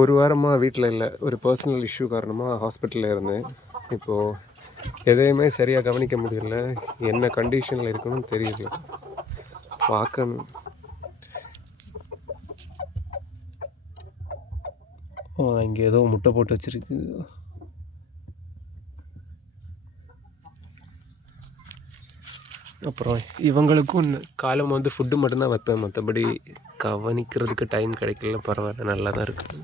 ஒரு வாரமாக வீட்டில் இல்லை. ஒரு பர்சனல் இஷ்யூ காரணமாக ஹாஸ்பிட்டலில் இருந்தேன். இப்போது எதையுமே சரியாக கவனிக்க முடியல. என்ன கண்டிஷனில் இருக்கணும்னு தெரியல. பார்க்கணும். இங்கே ஏதோ முட்டை போட்டு வச்சுருக்கு. அப்புறம் இவங்களுக்கும் காலம் வந்து ஃபுட்டு மட்டும்தான் வைப்பேன். மற்றபடி கவனிக்கிறதுக்கு டைம் கிடைக்கல. பரவாயில்ல, நல்லா தான் இருக்குது.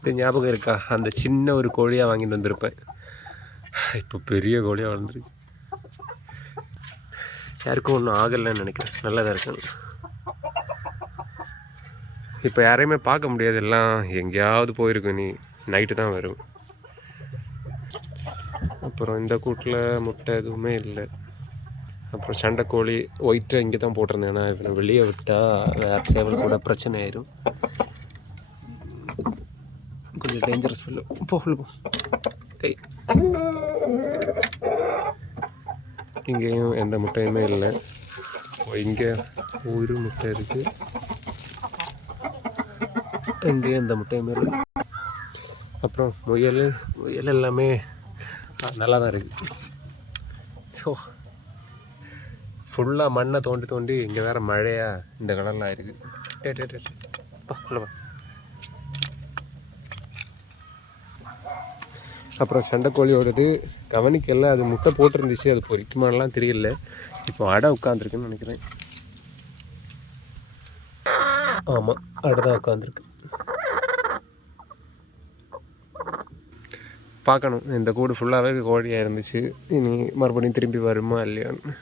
இது ஞாபகம் இருக்கா? அந்த சின்ன ஒரு கோழியாக வாங்கிட்டு வந்திருப்பேன். இப்போ பெரிய கோழியாக வளர்ந்துருச்சு. யாருக்கும் ஒன்றும் ஆகலைன்னு நினைக்கிறேன். நல்லா தான் இருக்கு. இப்போ யாரையுமே பார்க்க முடியாது. எல்லாம் எங்கேயாவது போயிருக்கும். நீ நைட்டு தான் வரும். அப்புறம் இந்த கூட்டில் முட்டை எதுவுமே இல்லை. அப்புறம் சண்டைக்கோழி ஒயிட்டை இங்கே தான் போட்டிருந்தேன். ஏன்னா இவனை வெளியே விட்டால் வேறு சேவல் கூட பிரச்சனை ஆயிரும். கொஞ்சம் டேஞ்சரஸ் ஃபுல்லு. போ. இங்கேயும் எந்த முட்டையுமே இல்லை. இங்கே ஒரு முட்டை இருக்குது. இங்கேயும் எந்த முட்டையுமே இல்லை. அப்புறம் முயல் எல்லாமே நல்லா தான் இருக்குது. ஸோ ஃபுல்லாக மண்ணை தோண்டி இங்கே வேறு மழையாக இந்த கடலில் ஆயிருக்கு. அப்புறம் சண்டைக்கோழியோடது கவனிக்கல. அது முட்டை போட்டிருந்துச்சு. அது பொறிக்குமானலாம் தெரியல. இப்போ அடை உட்காந்துருக்குன்னு நினைக்கிறேன். ஆமாம், அடை தான் உட்காந்துருக்கு. பார்க்கணும். இந்த கூடு ஃபுல்லாகவே கோழியாக இருந்துச்சு. இனி மறுபடியும் திரும்பி வருமா இல்லையான்னு.